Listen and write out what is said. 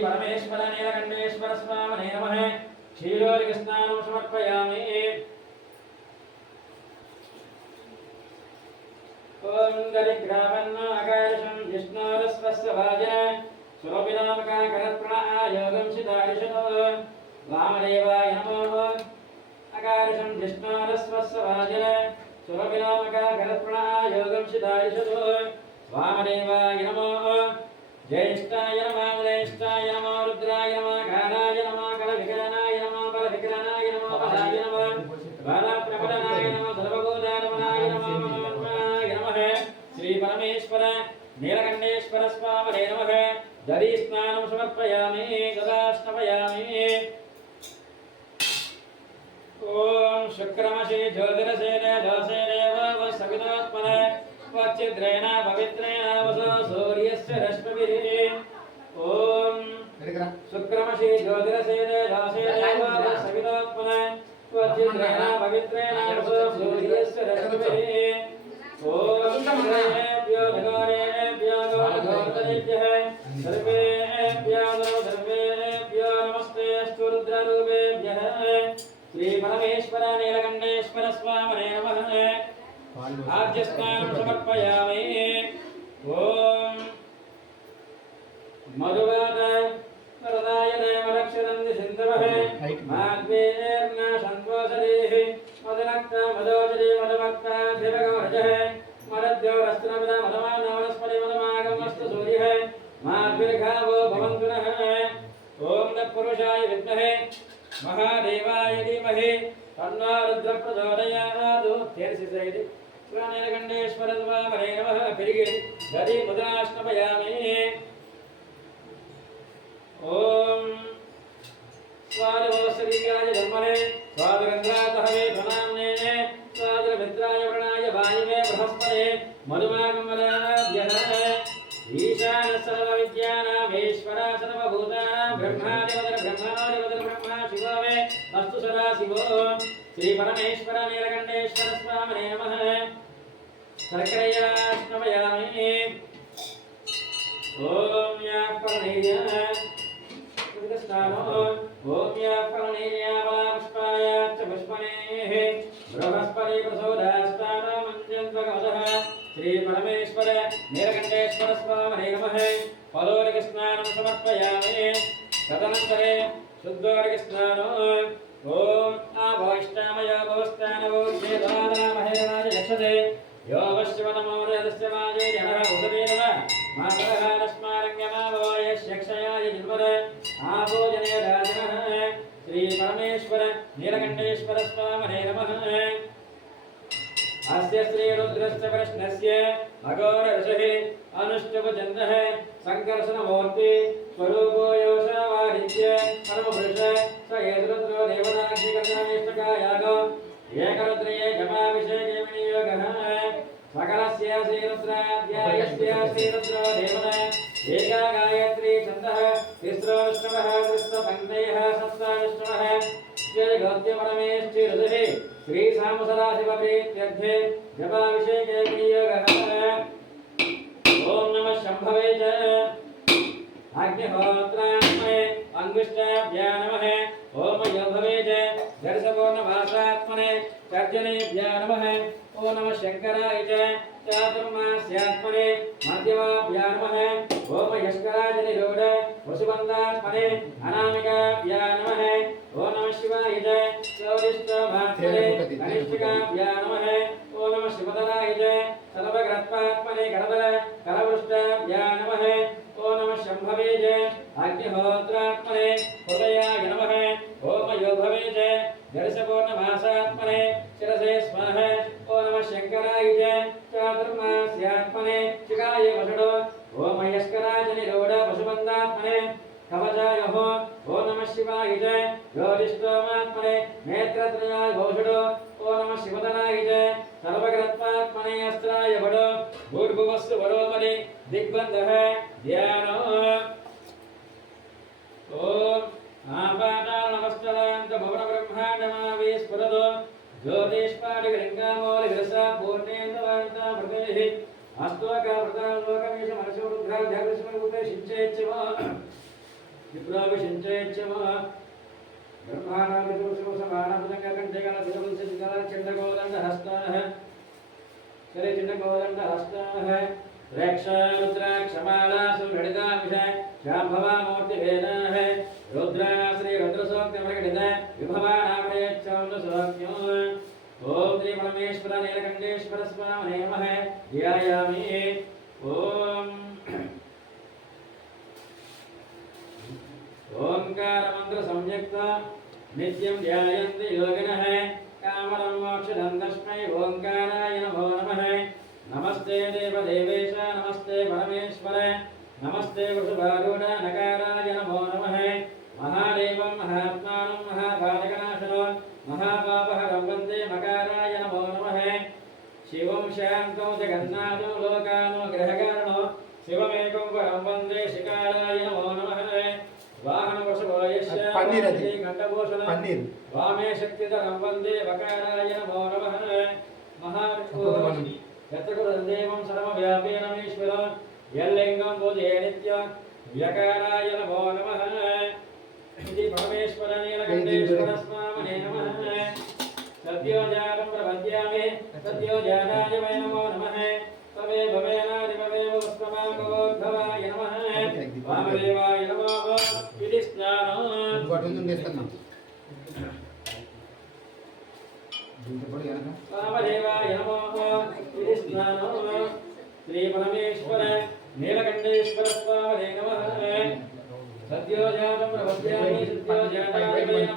परमेश्वर नीलकंठेश्वर स्वामिने नमः। क्षीरोदकस्नानं समर्पयामि। ओम गरिग्रावन्नाकाशं विष्णोरस्वस्य भाजन सुरभिनामकाकरत्प्रणयोगं सिद्धारिषतो वामदेवाय नमः। अकारशं विष्णोरस्वस्य भाजन सुरभिनामकाकरत्प्रणयोगं सिद्धारिषतो वामदेवाय नमः। ज्येष्ठाय नमः ज्येष्ठाय नमः रुद्राय नमः कालाय नमः कलविकलनाय नमः बलविकलनाय नमः बलाय नमः बालप्रबलनाय नमः सर्वभूतात्मनाय नमः मनोन्मनाय नमः। श्री परमेश्वर नीलकंठेश्वर स्वामिने नमः। दधि स्नानं समर्पयामि तदास्तमयामि। ओम शुक्रमशि ज्योतिरसेन जोसेनेव सवितात्मने वच्चिद्रेण पवित्रेण वसो सूर्यस्य रश्मिभिः। ओम शुक्रमशि ज्योतिरसेन जोसेनेव सवितात्मने वच्चिद्रेण पवित्रेण वसो सूर्यस्य रश्मिभिः। ओम सर्वेभ्यो नगरेभ्यो गौरवोत्तरेभ्यः सर्वेभ्यो नमस्ते अस्तु रुद्ररूपेभ्यः। श्री परमेश्वर नीलकंठेश्वर स्वामिने नमः। आद्यस्नानं समर्पयामि। ओम मधुवाद वरदाय देवरक्षरन्ति सिन्धवः माद्वेर्न सन्त्वसदेः मदनक्ता मदोजरे मदभक्ता देवगौरजः मदद्यो रस्त्रमदा मदमानो वनस्पति मदमागमस्तु सूर्यः माद्विर्घावो भवन्तु नः। ओम तत्पुरुषाय विद्महे महादेवाय धीमहि तन्नो रुद्रः प्रचोदयात्। तेरसिसैदि नीलकंठेश्वर स्वामिने नमः। पिरिगे दधि मुद्राष्टमयामि। ओम स्वादवस्त्रीयाय धर्मणे स्वादरंद्रातहवे धनाम्ने स्वादरमित्राय वरणाय वायुवे बृहस्पते मधुमागमलाभ्यः। ईशान सर्वविद्यानामीश्वर सर्वभूतानां ब्रह्मादिवदर ब्रह्मा शिवो मे अस्तु सदा शिवो। श्री परमेश्वर नीलकंठेश्वर स्वामिने नमः। शर्करयाष्टमयामि। ओम या प्रणीर्यः स्नानो ओम या प्रणीर्या बलापुष्पायाश्च पुष्पनेः बृहस्पति प्रसोदास्तानो मञ्जन्त्वगमदः। श्री परमेश्वर नीलकंठेश्वर स्वामिने नमः। फलोदकस्नानं समर्पयामि। तदनन्तरे शुद्धोदकस्नानो ओम आभोष्टामय भवस्तानवो चेदानामहेरणाय यक्षते यो वश्यवनमोदयस्य वाजे जनः उषते नमः मातरः रश्मारङ्गमावयस्यक्षयाय जिन्वद आभोजने राजनः। श्री परमेश्वर नीलकंठेश्वर स्वामिने नमः। अस्य श्री रुद्रस्य कृष्णस्य अघोर ऋषिः अनुष्टुभचन्द्रः संकर्षणमूर्ति स्वरूपो योषावादित्य परमपुरुष स एतरुद्रो देवताक्षिकर्णाष्टकायागो एकरुद्रये जपाभिषेके विनियोगः सकलस्य श्रीरुद्राध्यायस्य श्रीरुद्रो देवता एका गायत्री छन्दः तिस्रो विष्णवः कृष्णपङ्क्तयः सप्ताविष्णवः गोत्यपरमेष्टि ऋषिः श्री सामसदाशिवप्रीत्यर्थे जपाभिषेके विनियोगः। ओम नमः शंभवे च अग्निहोत्रात्मने अंगुष्ठाभ्यां नमः। ओम योभवे च दर्शपूर्णभासात्मने तर्जनेभ्यां नमः। ओम नमः शंकराय च चातुर्मास्यात्मने मध्यमाभ्यां नमः। ओम यस्कराजनिरूढ वसुबन्धात्मने अनामिकाभ्यां नमः। ओम नमः शिवाय च चौदिष्टमात्मने कनिष्ठिकाभ्यां नमः। ओम नमः शिवतराय च सर्वग्रत्वात्मने गणधर करवृष्टाभ्यां नमः। ओम नमः शंभवे च अग्निहोत्रात्मने हृदयाय नमः। ओम योभवे च दर्शपूर्णभासात्मने शिरसे स्मः। ओम नमः शंकराय च चातुर्मास्यात्मने शिखाय वषडो। ओम यस्कराजनिरूढ पशुबन्धात्मने कवचायोः। ओम नमः शिवाय च ज्योतिष्ठोमात्मने नेत्रत्रयाय घोषडो। ओम नमः शिवतराय च सर्वग्रत्वात्मने अस्त्राय वडो भूर्भुवस्सु वरोमणि दिग्बन्धः ध्यानो। ओम आपातालनमस्तलान्त भुवनब्रह्माण्डमावि स्फुरतो ज्योतिष्पाटिकलिङ्गामौलिरसा पूर्णेन्दवान्तामृतैः अस्तोकावृतालोकमेष मनसो रुद्राध्याकृष्णभूते शिञ्चेच्छिवो విప్రావిషించేచ్యమ ब्रह्माणाभिषुसमानभुजङ्गकण्ठेकलतिरवंशतिकलचण्डगोदण्डहस्ताः श्रीचण्डगोदण्डहस्ताः रक्षारुद्राक्षमालासु ललिताभिष शाम्भवामूर्तिभेदाः रुद्रा श्रीरुद्रसूक्तिमृगणित विभवानामयच्छौन्दसौक्यो ॐ श्रीपरमेश्वर नीलकण्ठेश्वर स्वामिने नमः ध्यायामि ओंकार संयुक्त नित्यं ध्यायन्ति योगिनः कामदं मोक्षदं तस्मै ओंकाराय नमो नमः नमस्ते देवदेवेश नमस्ते परमेश्वर नमस्ते वृषभारूढ नकाराय नमो नमः महादेवं महात्मानं महापातकनाशनो महापापहरं वन्दे मकाराय नमो नमः शिवं शान्तं जगन्नाथं लोकानो ग्रहकारणो शिवमेकं परं वन्दे शिकाराय नमो नमः पनीर वामे शक्तिधरं वन्दे वकाराय नमो नमः महाविष्णु यत्रकुरदेवं सर्वव्यापीनमीश्वर यल्लिङ्गं पूजये नित्य व्यकाराय नमो नमः इति परमेश्वर नीलकण्ठेश्वर स्वामिने नमः सत्योजातं प्रपद्यामि सत्योजाताय वै नमो नमः तवे भवेनादिभवेव पुष्पमागोद्भवाय नमः वामदेवाय नमः इति स्नानं वामदेवाय नमः इति स्नानं श्रीपरमेश्वर नीलकण्ठेश्वर स्वामिने नमः सत्योजातं प्रपद्यामि सत्योजाताय वै नमः